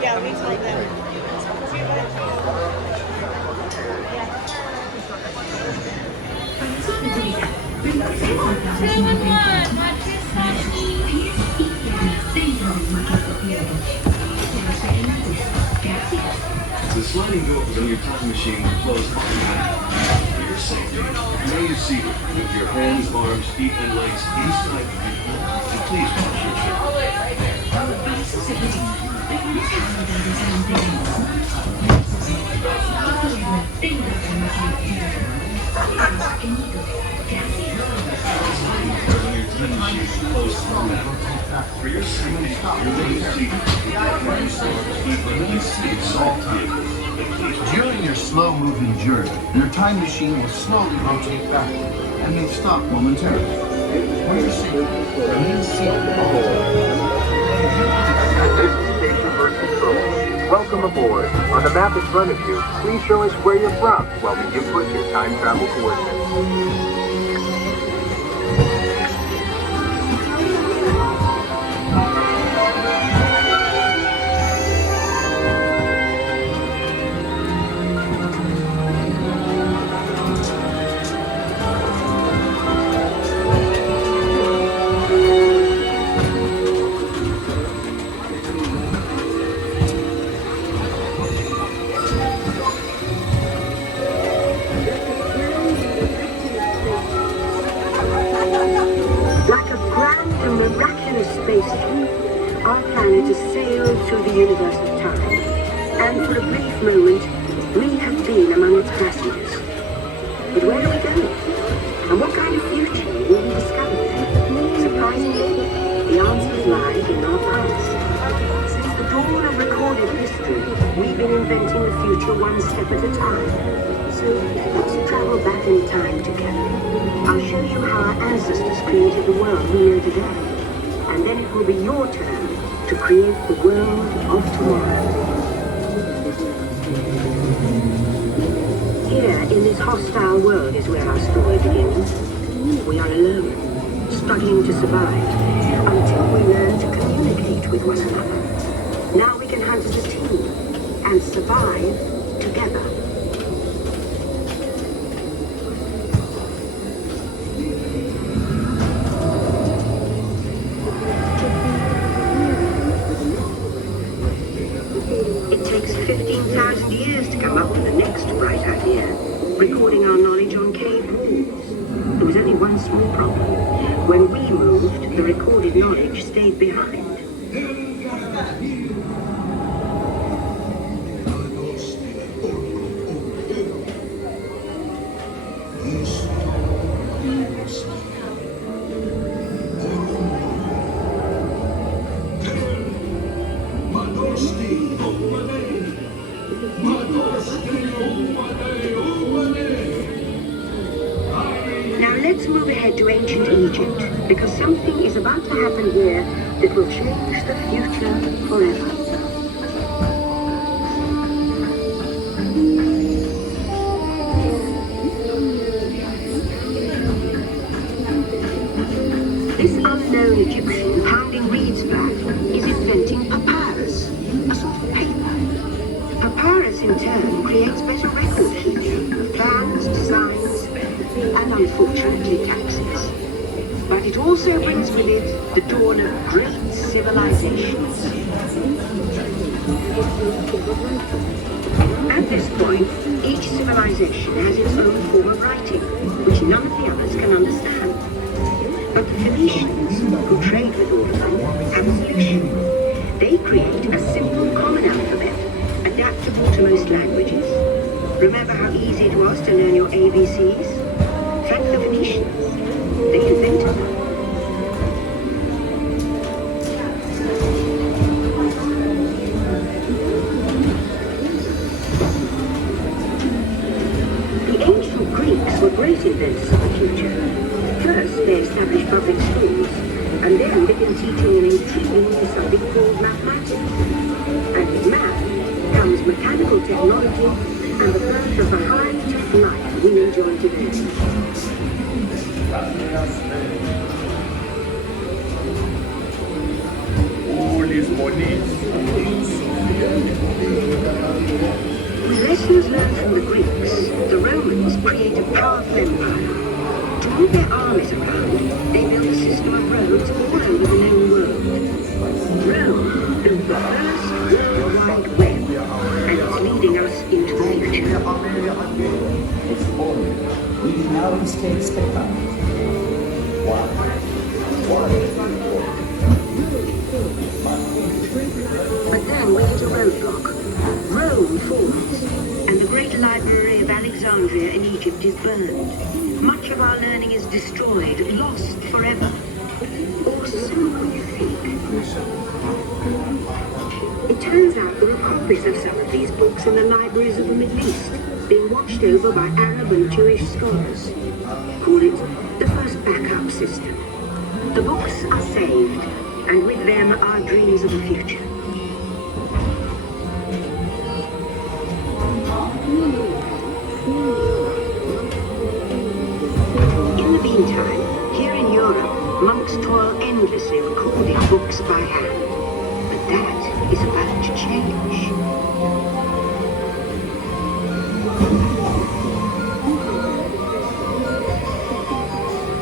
Yeah, we told them. The sliding doors on your time machine will close automatically. For your safety, remain seated with your hands, arms, feet, and legs inside the vehicle. And please watch your For your safety, remain seated. During your slow-moving journey, your time machine will slowly rotate back and may stop momentarily. For your safety, remain seated. This is Station Bird Control. Welcome aboard. On the map in front of you, please show us where you're from while we input your time travel coordinates. Spaceship, our planet has sailed through the universe of time, and for a brief moment, we have been among its passengers. But where are we going? And what kind of future will we discover there? Surprisingly, the answers lie in our past. Since the dawn of recorded history, we've been inventing the future one step at a time. So let's travel back in time together. I'll show you how our ancestors created the world we know today. And then it will be your turn to create the world of tomorrow. Here, in this hostile world, is where our story begins. We are alone, struggling to survive, until we learn to communicate with one another. Now we can hunt as a team, and survive together. It takes 15,000 years to come up with the next bright idea, recording our knowledge on cave walls. There was only one small problem. When we moved, the recorded knowledge stayed behind. Now let's move ahead to ancient Egypt, because something is about to happen here that will change the future forever. This unknown Egyptian pounding reeds back is inventing papyrus, a sort of paper. Papyrus in turn creates better record keeping of plans, designs, and unfortunately taxes. But it also brings with it the dawn of great civilizations. At this point, each civilization has its own form of writing, which none of the others can understand. But the Phoenicians, who trade with all of them, have a solution. They create a simple common alphabet, adaptable to most languages. Remember how easy it was to learn your ABCs? Thank the Phoenicians. They invented them. The ancient Greeks were great inventors of the future. First, they established public schools, and then began teaching an intriguing new subject called mathematics. And with math comes mechanical technology and the birth of the high-tech life we enjoy today. All is bonito. With lessons learned from the Greeks, the Romans create a powerful empire. To move their armies around, they built a system of roads all over the known world. Rome built the first World Wide Web, and it's leading us into the future. We now escape spectacular. But then we hit a roadblock. Rome falls, and the great library of Alexandria in Egypt is burned. Much of our learning is destroyed, lost forever. Or so we think. It turns out there are copies of some of these books in the libraries of the Middle East, being watched over by Arab and Jewish scholars. Call it the first backup system. The books are saved, and with them our dreams of the future. In the meantime, here in Europe, monks toil endlessly recording books by hand. But that is about to change.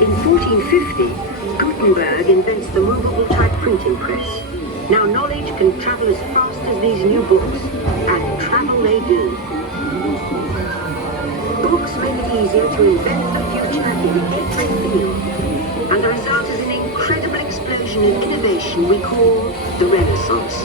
In 1450, Gutenberg invents the movable type printing press. Now knowledge can travel as fast as these new books, and travel they do. Books make it easier to invent the future in every field, and the result is an incredible explosion in innovation we call the Renaissance.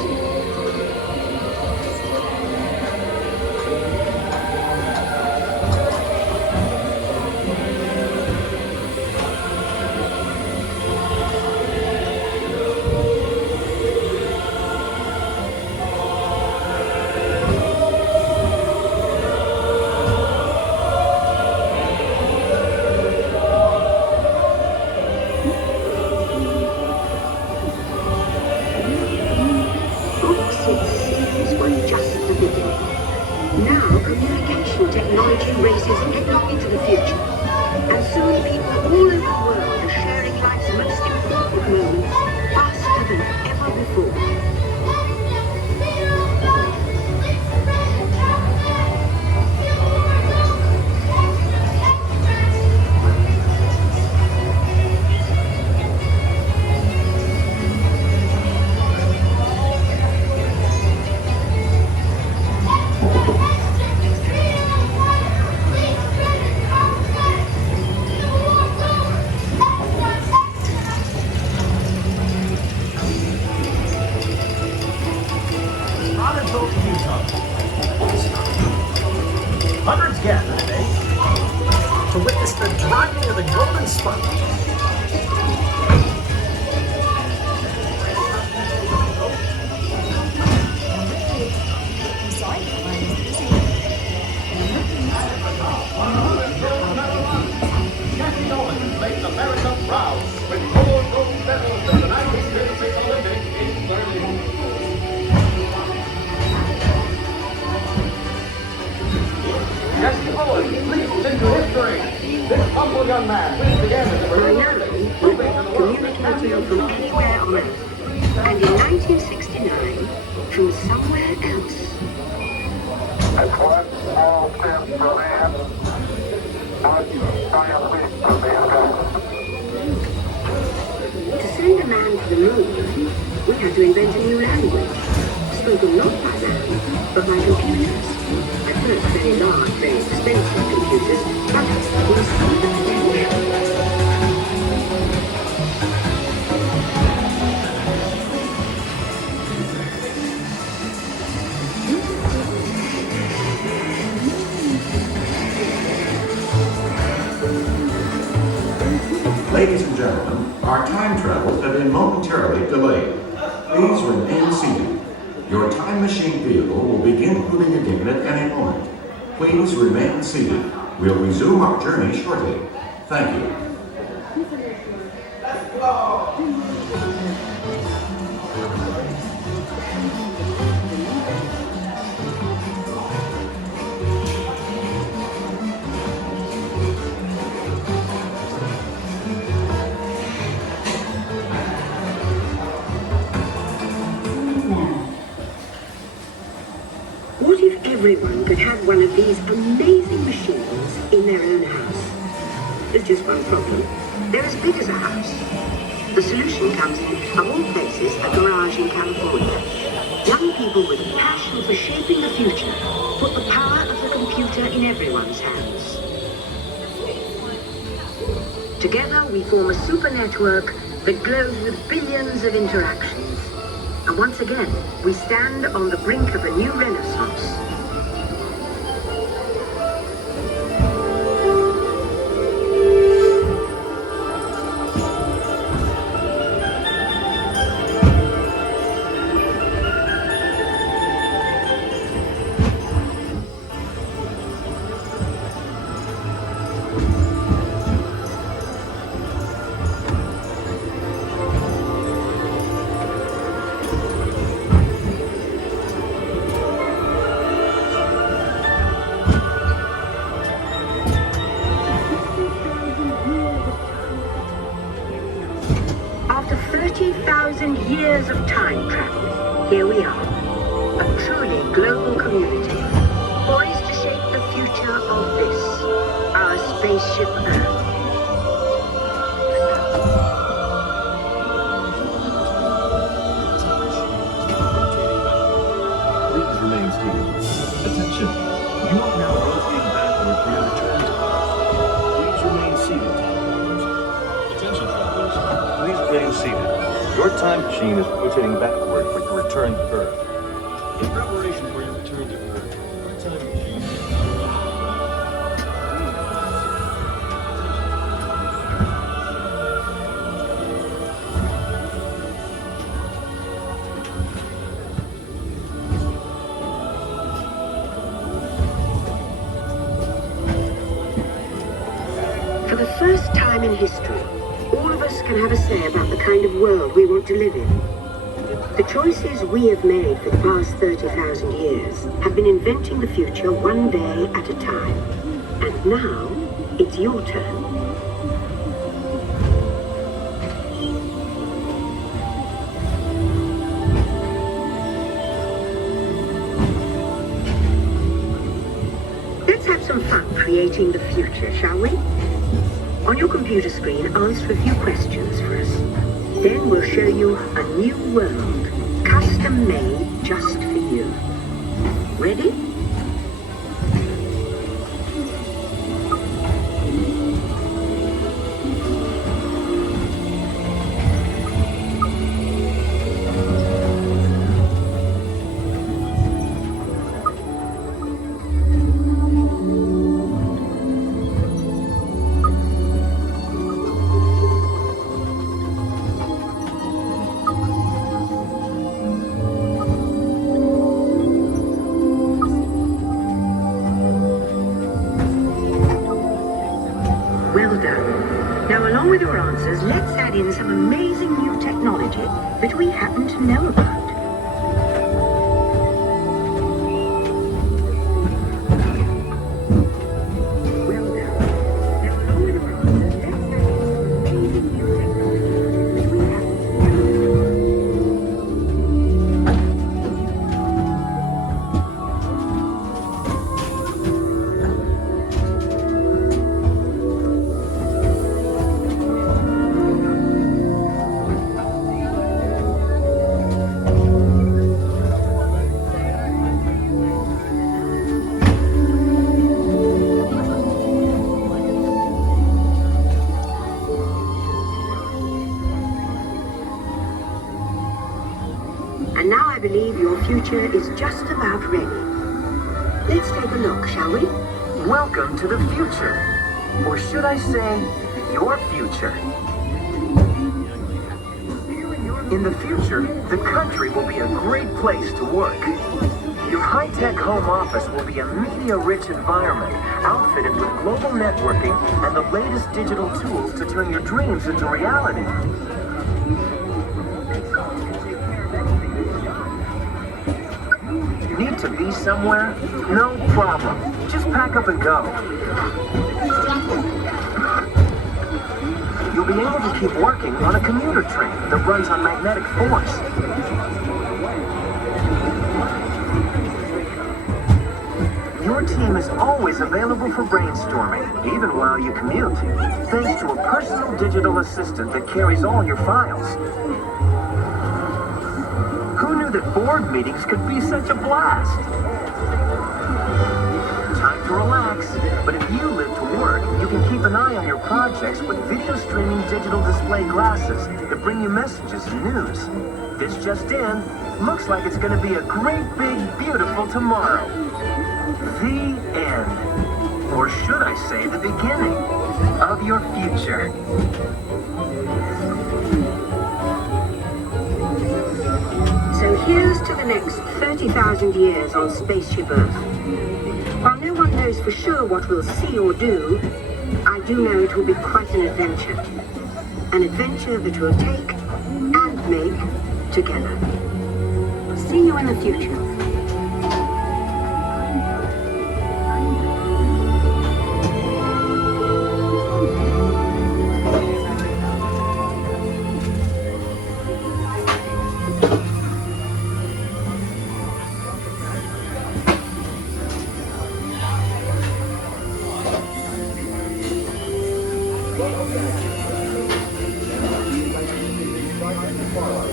Technology races headlong into the future, and soon people all over the world are sharing life's most important moments faster than ever before. Hundreds gather today to witness the driving of the golden sponge. Makes America proud with 4 gold medals in the 1956 Olympics in Berlin. Jesse Owens leaps into history. This humble young man began as a Primarily, communicating from anywhere on Earth, and in 1969, from somewhere else. That's one small step for man, one giant leap for mankind. To send a man to the moon, we had to invent a new language, spoken not by man, but by computers. At first very large, very expensive computers, but we saw the potential. Ladies and gentlemen, our time travels have been momentarily delayed. Please remain seated. Your time machine vehicle will begin moving again at any moment. Please remain seated. We'll resume our journey shortly. Thank you. everyone could have one of these amazing machines in their own house. There's just one problem. They're as big as a house. The solution comes in, of all places, a garage in California. Young people with a passion for shaping the future put the power of the computer in everyone's hands. Together, we form a super network that glows with billions of interactions. And once again, we stand on the brink of a new renaissance. After 30,000 years of time travel, here we are, a truly global community, poised to shape the future of this, our spaceship Earth. Please remain seated. Attention. You are now rotating backward for your return to Earth. Please remain seated. Attention, travelers. Please remain seated. Your time machine is rotating backward for your return to Earth. In preparation for your return to Earth, your time machine. For the first time in history, all of us can have a say about the kind of world we want to live in. The choices we have made for the past 30,000 years have been inventing the future one day at a time. And now, it's your turn. Let's have some fun creating the future, shall we? On your computer screen, answer a few questions for us. Then we'll show you a new world, custom made just for you. Ready? Well done. Now, along with your answers, let's add in some amazing new technology that we happen to know about. Well done. Now, along with your answers, let's add in some amazing new technology that we happen to know about. And now I believe your future is just about ready. Let's take a look, shall we? Welcome to the future. Or should I say, your future. In the future, the country will be a great place to work. Your high-tech home office will be a media-rich environment, outfitted with global networking and the latest digital tools to turn your dreams into reality. Need to be somewhere? No problem. Just pack up and go. You'll be able to keep working on a commuter train that runs on magnetic force. Your team is always available for brainstorming, even while you commute, thanks to a personal digital assistant that carries all your files. Who knew that board meetings could be such a blast? Time to relax, but if you live to work, you can keep an eye on your projects with video streaming digital display glasses that bring you messages and news. This just in, looks like it's going to be a great, big, beautiful tomorrow. The end. Or should I say the beginning of your future. So here's to the next 30,000 years on Spaceship Earth. While no one knows for sure what we'll see or do, I do know it will be quite an adventure. An adventure that we'll take and make together. See you in the future.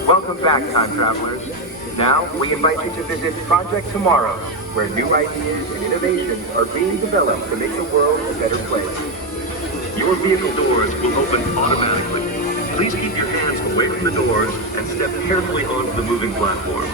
Welcome back, time travelers. Now, we invite you to visit Project Tomorrow, where new ideas and innovations are being developed to make the world a better place. Your vehicle doors will open automatically. Please keep your hands away from the doors and step carefully onto the moving platform.